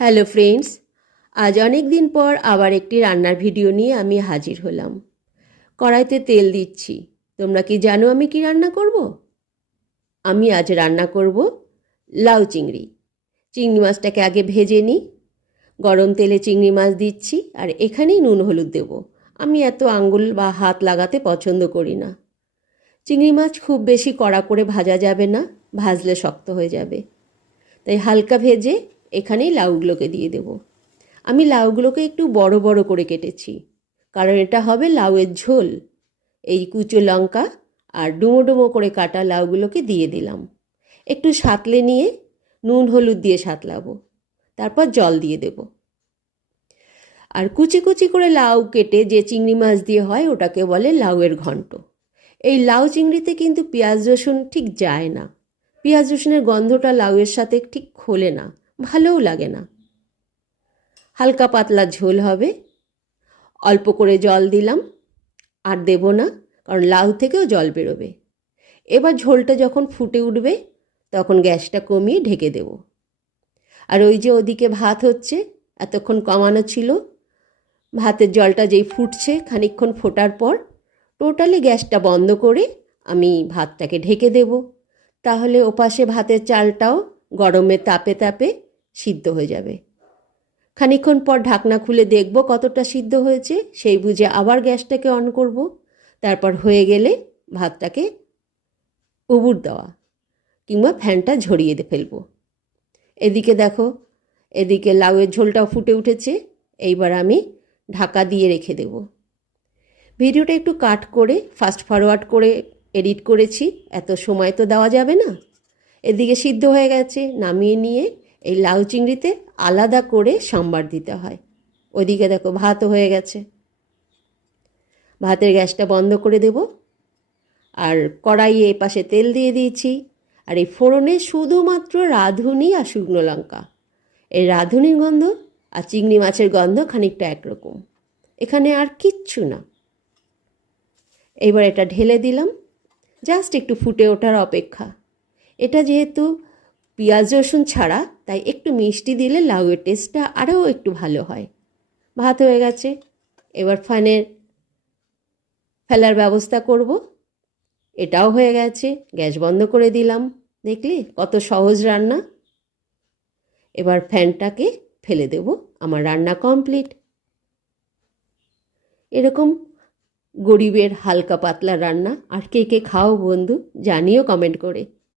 Hello friends, আজ অনেক দিন পর আবার একটি রান্নার ভিডিও নিয়ে আমি হাজির হলাম। কড়াইতে তেল দিচ্ছি। তোমরা কি জানো আমি কি রান্না করব? আমি আজ রান্না করব লাউ চিংড়ি। চিংড়ি মাছটাকে আগে ভেজে নিই। গরম তেলে চিংড়ি মাছ দিচ্ছি আর এখানেই নুন হলুদ দেব। আমি এত আঙ্গুল বা হাত লাগাতে পছন্দ করি না। চিংড়ি মাছ খুব বেশি কড়া করে ভাজা যাবে না, ভাজলে শক্ত হয়ে যাবে। তাই হালকা ভেজে এখানেই লাউগুলোকে দিয়ে দেব। আমি লাউগুলোকে একটু বড় বড় করে কেটেছি, কারণ এটা হবে লাউয়ের ঝোল। এই কুচো লঙ্কা আর ডুমো ডুমো করে কাটা লাউগুলোকে দিয়ে দিলাম। একটু সাঁতলে নিয়ে নুন হলুদ দিয়ে সাঁতলাবো, তারপর জল দিয়ে দেব। আর কুচি কুচি করে লাউ কেটে যে চিংড়ি মাছ দিয়ে হয় ওটাকে বলে লাউয়ের ঘন্ট। এই লাউ চিংড়িতে কিন্তু পেঁয়াজ রসুন ঠিক যায় না। পেঁয়াজ রসুনের গন্ধটা লাউয়ের সাথে ঠিক খোলে না, ভালোও লাগে না। হালকা পাতলা ঝোল হবে। অল্প করে জল দিলাম, আর দেব না, কারণ লাউ থেকেও জল বেরোবে। এবার ঝোলটা যখন ফুটে উঠবে তখন গ্যাসটা কমিয়ে ঢেকে দেব। আর ওই যে ওদিকে ভাত হচ্ছে, এতক্ষণ কমানো ছিল। ভাতের জলটা যেই ফুটছে, খানিকক্ষণ ফোটার পর টোটালি গ্যাসটা বন্ধ করে আমি ভাতটাকে ঢেকে দেব। তাহলে ওপাশে ভাতের চালটাও গরমে তাপে তাপে সিদ্ধ হয়ে যাবে। খানিকক্ষণ পর ঢাকনা খুলে দেখব কতটা সিদ্ধ হয়েছে, সেই বুঝে আবার গ্যাসটাকে অন করব। তারপর হয়ে গেলে ভাতটাকে উবুর দেওয়া কিংবা ফ্যানটা ঝরিয়ে ফেলবো। এদিকে দেখো, এদিকে লাউয়ের ঝোলটাও ফুটে উঠেছে। এইবার আমি ঢাকা দিয়ে রেখে দেব। ভিডিওটা একটু কাট করে ফাস্ট ফরওয়ার্ড করে এডিট করেছি, এত সময় তো দেওয়া যাবে না। এদিকে সিদ্ধ হয়ে গেছে, নামিয়ে নিয়ে এই লাউ চিংড়িতে আলাদা করে সাম্বার দিতে হয়। ওদিকে দেখো ভাতও হয়ে গেছে। ভাতের গ্যাসটা বন্ধ করে দেব। আর কড়াইয়ে এপাশে তেল দিয়ে দিয়েছি। আর এই ফোড়নে শুধুমাত্র রাঁধুনি আর শুকনো লঙ্কা। এই রাঁধুনির গন্ধ আর চিংড়ি মাছের গন্ধ খানিকটা একরকম, এখানে আর কিচ্ছু না। এবার এটা ঢেলে দিলাম, জাস্ট একটু ফুটে ওঠার অপেক্ষা। এটা যেহেতু পেঁয়াজ রসুন ছাড়া, তাই একটু মিষ্টি দিলে লাউয়ের টেস্টটা আরও একটু ভালো হয়। ভাত হয়ে গেছে, এবার ফেলার ব্যবস্থা করব। এটাও হয়ে গেছে, গ্যাস বন্ধ করে দিলাম। দেখলি কত সহজ রান্না। এবার ফ্যানটাকে ফেলে দেব, আমার রান্না কমপ্লিট। এরকম গরিবের হালকা পাতলা রান্না আর কে কে খাও বন্ধু, জানিও কমেন্ট করে।